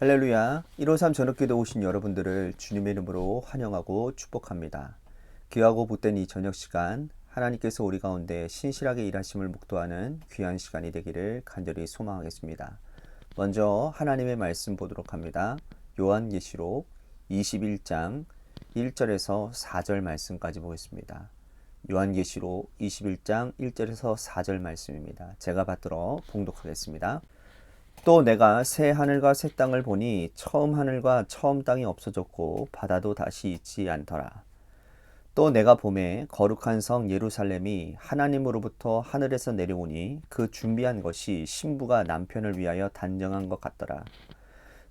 할렐루야. 153 저녁기도 오신 여러분들을 주님의 이름으로 환영하고 축복합니다. 귀하고 복된 이 저녁 시간, 하나님께서 우리 가운데 신실하게 일하심을 목도하는 귀한 시간이 되기를 간절히 소망하겠습니다. 먼저 하나님의 말씀 보도록 합니다. 요한계시록 21장 1절에서 4절 말씀까지 보겠습니다. 요한계시록 21장 1절에서 4절 말씀입니다. 제가 받들어 봉독하겠습니다. 또 내가 새 하늘과 새 땅을 보니 처음 하늘과 처음 땅이 없어졌고 바다도 다시 있지 않더라. 또 내가 보매 거룩한 성 예루살렘이 하나님으로부터 하늘에서 내려오니 그 준비한 것이 신부가 남편을 위하여 단정한 것 같더라.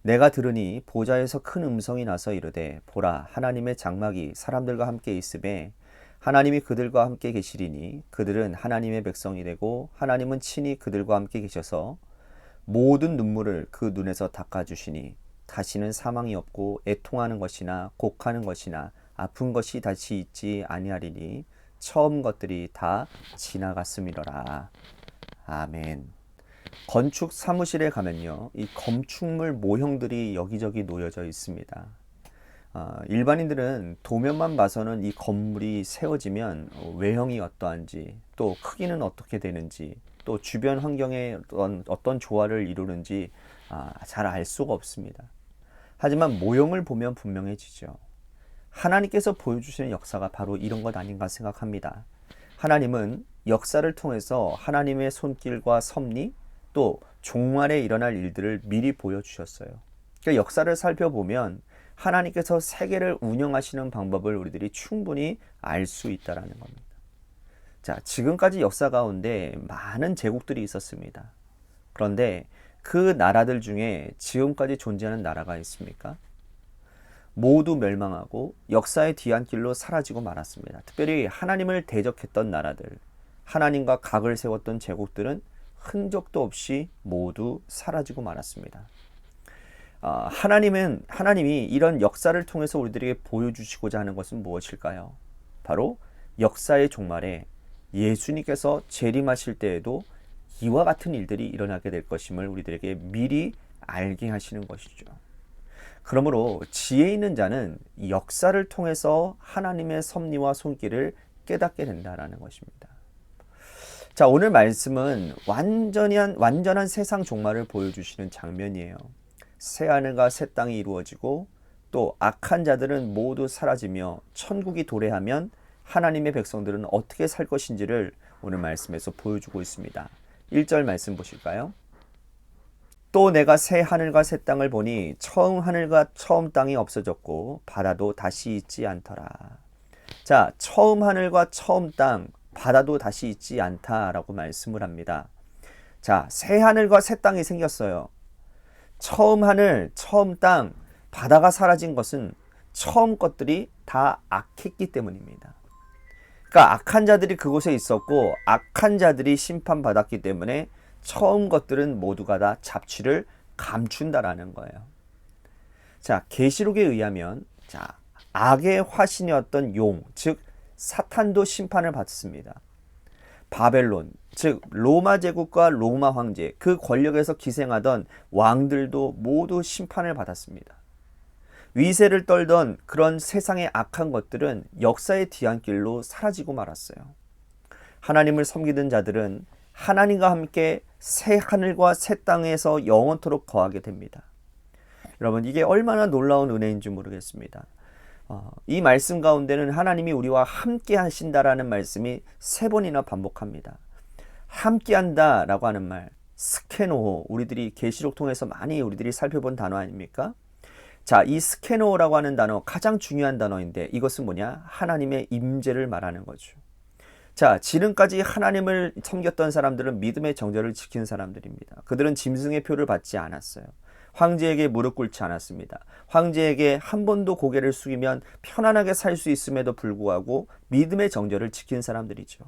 내가 들으니 보좌에서 큰 음성이 나서 이르되 보라 하나님의 장막이 사람들과 함께 있으매 하나님이 그들과 함께 계시리니 그들은 하나님의 백성이 되고 하나님은 친히 그들과 함께 계셔서 모든 눈물을 그 눈에서 닦아주시니 다시는 사망이 없고 애통하는 것이나 곡하는 것이나 아픈 것이 다시 있지 아니하리니 처음 것들이 다 지나갔음이로라. 아멘. 건축 사무실에 가면요, 이 건축물 모형들이 여기저기 놓여져 있습니다. 일반인들은 도면만 봐서는 이 건물이 세워지면 외형이 어떠한지, 또 크기는 어떻게 되는지, 또 주변 환경에 어떤 조화를 이루는지 잘 알 수가 없습니다. 하지만 모형을 보면 분명해지죠. 하나님께서 보여주시는 역사가 바로 이런 것 아닌가 생각합니다. 하나님은 역사를 통해서 하나님의 손길과 섭리, 또 종말에 일어날 일들을 미리 보여주셨어요. 그러니까 역사를 살펴보면 하나님께서 세계를 운영하시는 방법을 우리들이 충분히 알 수 있다는 겁니다. 자, 지금까지 역사 가운데 많은 제국들이 있었습니다. 그런데 그 나라들 중에 지금까지 존재하는 나라가 있습니까? 모두 멸망하고 역사의 뒤안길로 사라지고 말았습니다. 특별히 하나님을 대적했던 나라들, 하나님과 각을 세웠던 제국들은 흔적도 없이 모두 사라지고 말았습니다. 하나님이 이런 역사를 통해서 우리들에게 보여주시고자 하는 것은 무엇일까요? 바로 역사의 종말에 예수님께서 재림하실 때에도 이와 같은 일들이 일어나게 될 것임을 우리들에게 미리 알게 하시는 것이죠. 그러므로 지혜 있는 자는 역사를 통해서 하나님의 섭리와 손길을 깨닫게 된다는 것입니다. 자, 오늘 말씀은 완전한 세상 종말을 보여주시는 장면이에요. 새 하늘과 새 땅이 이루어지고 또 악한 자들은 모두 사라지며 천국이 도래하면 하나님의 백성들은 어떻게 살 것인지를 오늘 말씀에서 보여주고 있습니다. 1절 말씀 보실까요? 또 내가 새 하늘과 새 땅을 보니 처음 하늘과 처음 땅이 없어졌고 바다도 다시 있지 않더라. 자, 처음 하늘과 처음 땅, 바다도 다시 있지 않다라고 말씀을 합니다. 자, 새 하늘과 새 땅이 생겼어요. 처음 하늘, 처음 땅, 바다가 사라진 것은 처음 것들이 다 악했기 때문입니다. 그러니까 악한 자들이 그곳에 있었고 악한 자들이 심판받았기 때문에 처음 것들은 모두가 다 잡취를 감춘다라는 거예요. 자, 계시록에 의하면 악의 화신이었던 용, 즉 사탄도 심판을 받습니다. 바벨론, 즉 로마 제국과 로마 황제, 그 권력에서 기생하던 왕들도 모두 심판을 받았습니다. 위세를 떨던 그런 세상의 악한 것들은 역사의 뒤안길로 사라지고 말았어요. 하나님을 섬기던 자들은 하나님과 함께 새 하늘과 새 땅에서 영원토록 거하게 됩니다. 여러분, 이게 얼마나 놀라운 은혜인지 모르겠습니다. 이 말씀 가운데는 하나님이 우리와 함께 하신다라는 말씀이 3번이나 반복합니다. 함께 한다라고 하는 말, 스케노호, 우리들이 계시록 통해서 많이 우리들이 살펴본 단어 아닙니까? 자, 이 스케노라고 하는 단어 가장 중요한 단어인데 이것은 뭐냐? 하나님의 임재를 말하는 거죠. 자, 지금까지 하나님을 섬겼던 사람들은 믿음의 정절을 지킨 사람들입니다. 그들은 짐승의 표를 받지 않았어요. 황제에게 무릎 꿇지 않았습니다. 황제에게 한 번도 고개를 숙이면 편안하게 살 수 있음에도 불구하고 믿음의 정절을 지킨 사람들이죠.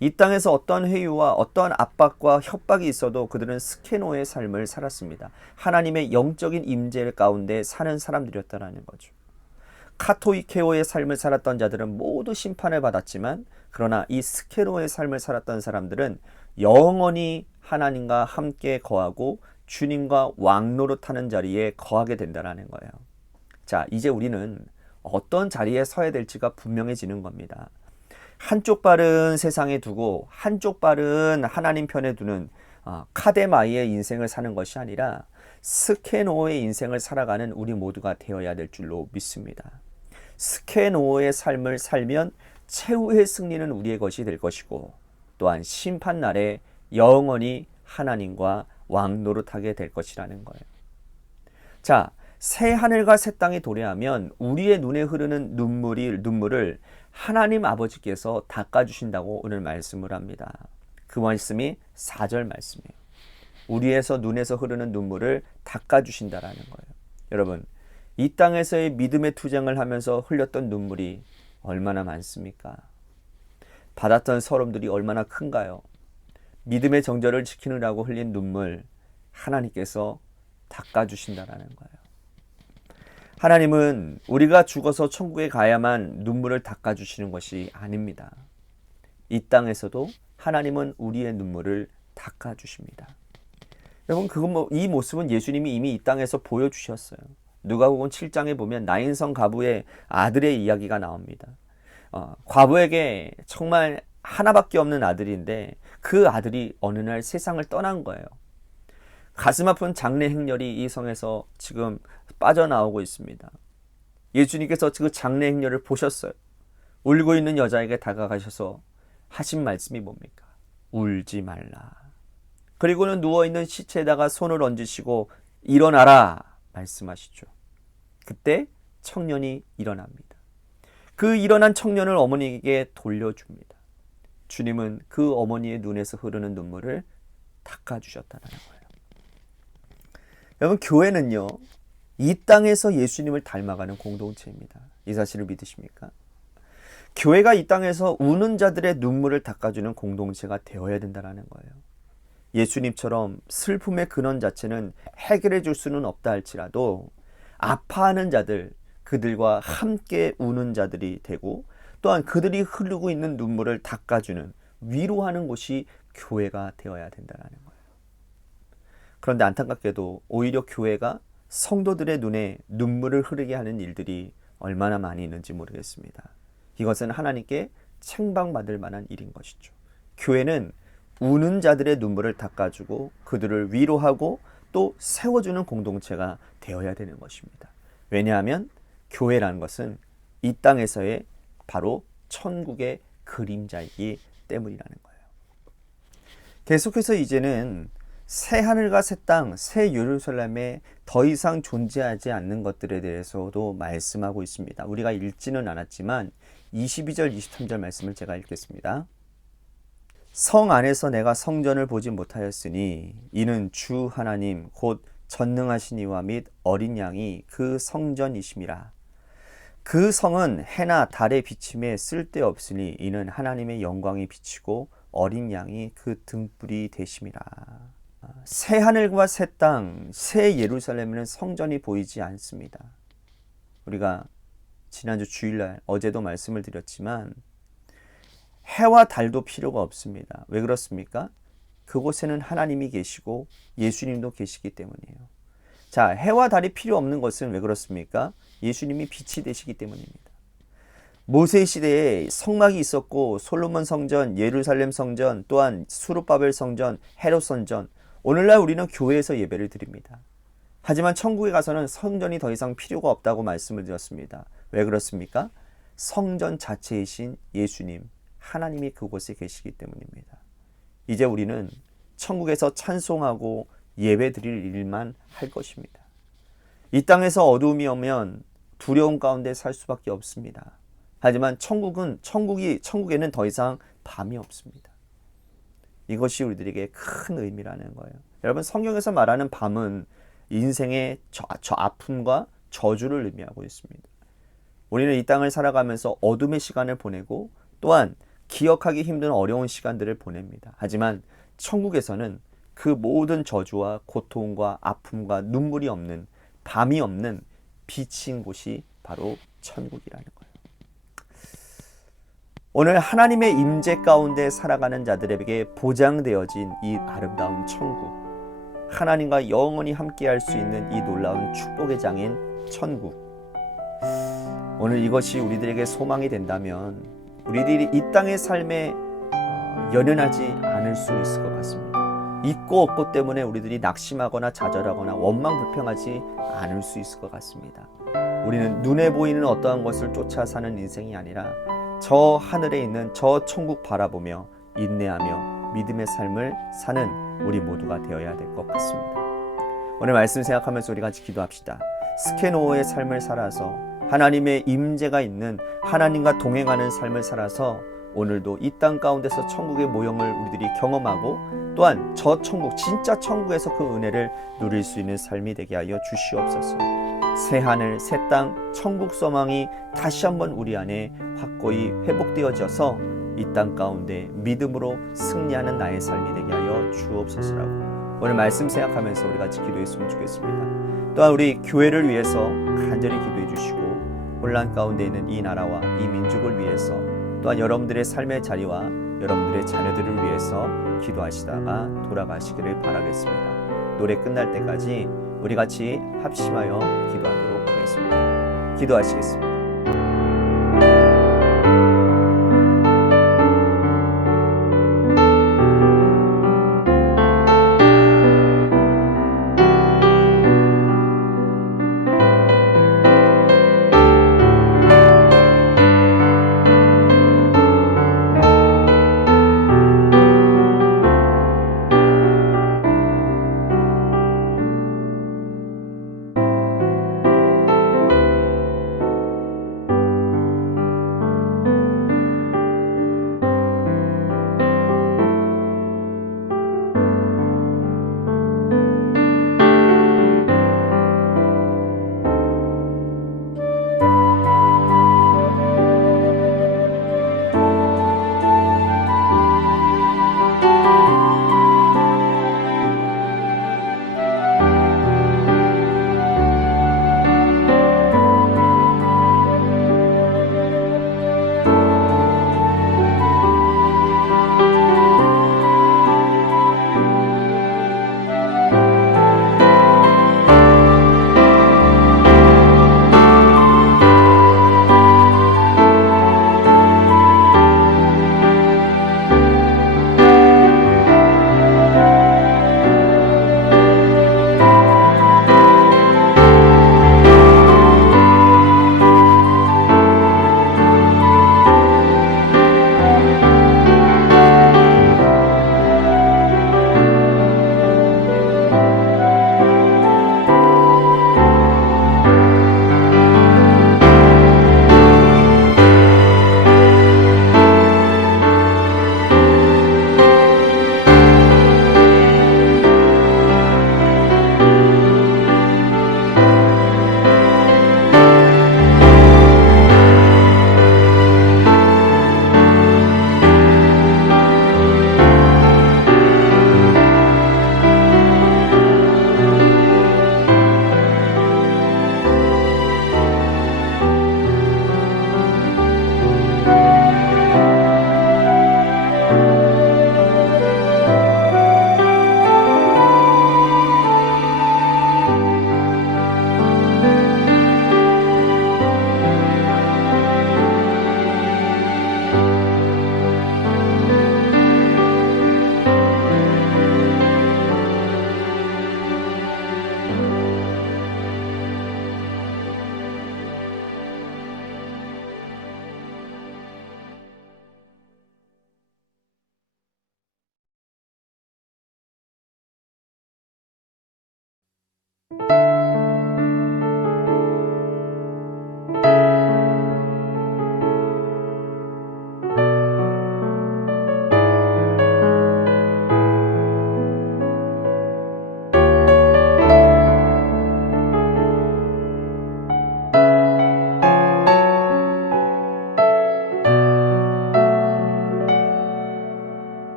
이 땅에서 어떤 회유와 어떤 압박과 협박이 있어도 그들은 스케노의 삶을 살았습니다. 하나님의 영적인 임재 가운데 사는 사람들이었다는 거죠. 카토이케오의 삶을 살았던 자들은 모두 심판을 받았지만 그러나 이 스케노의 삶을 살았던 사람들은 영원히 하나님과 함께 거하고 주님과 왕노릇하는 자리에 거하게 된다는 거예요. 자, 이제 우리는 어떤 자리에 서야 될지가 분명해지는 겁니다. 한쪽 발은 세상에 두고 한쪽 발은 하나님 편에 두는 카데마이의 인생을 사는 것이 아니라 스케노의 인생을 살아가는 우리 모두가 되어야 될 줄로 믿습니다. 스케노의 삶을 살면 최후의 승리는 우리의 것이 될 것이고, 또한 심판날에 영원히 하나님과 왕노릇하게 될 것이라는 거예요. 자, 새 하늘과 새 땅이 도래하면 우리의 눈에 흐르는 눈물을 하나님 아버지께서 닦아주신다고 오늘 말씀을 합니다. 그 말씀이 4절 말씀이에요. 우리에서 눈에서 흐르는 눈물을 닦아주신다라는 거예요. 여러분, 이 땅에서의 믿음의 투쟁을 하면서 흘렸던 눈물이 얼마나 많습니까? 받았던 서름들이 얼마나 큰가요? 믿음의 정절을 지키느라고 흘린 눈물, 하나님께서 닦아주신다라는 거예요. 하나님은 우리가 죽어서 천국에 가야만 눈물을 닦아주시는 것이 아닙니다. 이 땅에서도 하나님은 우리의 눈물을 닦아주십니다. 여러분, 이 모습은 예수님이 이미 이 땅에서 보여주셨어요. 누가복음 7장에 보면 나인성 과부의 아들의 이야기가 나옵니다. 과부에게 정말 하나밖에 없는 아들인데 그 아들이 어느 날 세상을 떠난 거예요. 가슴 아픈 장례 행렬이 이 성에서 지금 빠져나오고 있습니다. 예수님께서 그 장례 행렬을 보셨어요. 울고 있는 여자에게 다가가셔서 하신 말씀이 뭡니까? 울지 말라. 그리고는 누워있는 시체에다가 손을 얹으시고 일어나라 말씀하시죠. 그때 청년이 일어납니다. 그 일어난 청년을 어머니에게 돌려줍니다. 주님은 그 어머니의 눈에서 흐르는 눈물을 닦아주셨다는 거예요. 여러분, 교회는요, 이 땅에서 예수님을 닮아가는 공동체입니다. 이 사실을 믿으십니까? 교회가 이 땅에서 우는 자들의 눈물을 닦아주는 공동체가 되어야 된다는 거예요. 예수님처럼 슬픔의 근원 자체는 해결해 줄 수는 없다 할지라도 아파하는 자들, 그들과 함께 우는 자들이 되고, 또한 그들이 흐르고 있는 눈물을 닦아주는, 위로하는 곳이 교회가 되어야 된다는 거예요. 그런데 안타깝게도 오히려 교회가 성도들의 눈에 눈물을 흐르게 하는 일들이 얼마나 많이 있는지 모르겠습니다. 이것은 하나님께 책망받을 만한 일인 것이죠. 교회는 우는 자들의 눈물을 닦아주고 그들을 위로하고 또 세워주는 공동체가 되어야 되는 것입니다. 왜냐하면 교회라는 것은 이 땅에서의 바로 천국의 그림자이기 때문이라는 거예요. 계속해서 이제는 새 하늘과 새 땅, 새 예루살렘에 더 이상 존재하지 않는 것들에 대해서도 말씀하고 있습니다. 우리가 읽지는 않았지만 22절, 23절 말씀을 제가 읽겠습니다. 성 안에서 내가 성전을 보지 못하였으니 이는 주 하나님 곧 전능하신 이와 및 어린 양이 그 성전이심이라. 그 성은 해나 달의 비침에 쓸데없으니 이는 하나님의 영광이 비치고 어린 양이 그 등불이 되심이라. 새 하늘과 새 땅, 새 예루살렘에는 성전이 보이지 않습니다. 우리가 지난주 주일날 어제도 말씀을 드렸지만 해와 달도 필요가 없습니다. 왜 그렇습니까? 그곳에는 하나님이 계시고 예수님도 계시기 때문이에요. 자, 해와 달이 필요 없는 것은 왜 그렇습니까? 예수님이 빛이 되시기 때문입니다. 모세 시대에 성막이 있었고 솔로몬 성전, 예루살렘 성전, 또한 수르바벨 성전, 헤롯 성전, 오늘날 우리는 교회에서 예배를 드립니다. 하지만 천국에 가서는 성전이 더 이상 필요가 없다고 말씀을 드렸습니다. 왜 그렇습니까? 성전 자체이신 예수님, 하나님이 그곳에 계시기 때문입니다. 이제 우리는 천국에서 찬송하고 예배 드릴 일만 할 것입니다. 이 땅에서 어두움이 오면 두려움 가운데 살 수밖에 없습니다. 하지만 천국에는 더 이상 밤이 없습니다. 이것이 우리들에게 큰 의미라는 거예요. 여러분, 성경에서 말하는 밤은 인생의 저 아픔과 저주를 의미하고 있습니다. 우리는 이 땅을 살아가면서 어둠의 시간을 보내고 또한 기억하기 힘든 어려운 시간들을 보냅니다. 하지만 천국에서는 그 모든 저주와 고통과 아픔과 눈물이 없는, 밤이 없는 빛인 곳이 바로 천국이라는 거예요. 오늘 하나님의 임재 가운데 살아가는 자들에게 보장되어진 이 아름다운 천국, 하나님과 영원히 함께할 수 있는 이 놀라운 축복의 장인 천국. 오늘 이것이 우리들에게 소망이 된다면 우리들이 이 땅의 삶에 연연하지 않을 수 있을 것 같습니다. 있고 없고 때문에 우리들이 낙심하거나 좌절하거나 원망불평하지 않을 수 있을 것 같습니다. 우리는 눈에 보이는 어떠한 것을 쫓아 사는 인생이 아니라 저 하늘에 있는 저 천국 바라보며 인내하며 믿음의 삶을 사는 우리 모두가 되어야 될 것 같습니다. 오늘 말씀 생각하면서 우리 같이 기도합시다. 스케노의 삶을 살아서 하나님의 임재가 있는 하나님과 동행하는 삶을 살아서 오늘도 이 땅 가운데서 천국의 모형을 우리들이 경험하고 또한 저 천국, 진짜 천국에서 그 은혜를 누릴 수 있는 삶이 되게 하여 주시옵소서. 새 하늘, 새 땅, 천국 소망이 다시 한번 우리 안에 확고히 회복되어져서 이 땅 가운데 믿음으로 승리하는 나의 삶이 되게 하여 주옵소서라고 오늘 말씀 생각하면서 우리 같이 기도했으면 좋겠습니다. 또한 우리 교회를 위해서 간절히 기도해 주시고 혼란 가운데 있는 이 나라와 이 민족을 위해서 또한 여러분들의 삶의 자리와 여러분들의 자녀들을 위해서 기도하시다가 돌아가시기를 바라겠습니다. 노래 끝날 때까지 우리 같이 합심하여 기도하도록 하겠습니다. 기도하시겠습니다.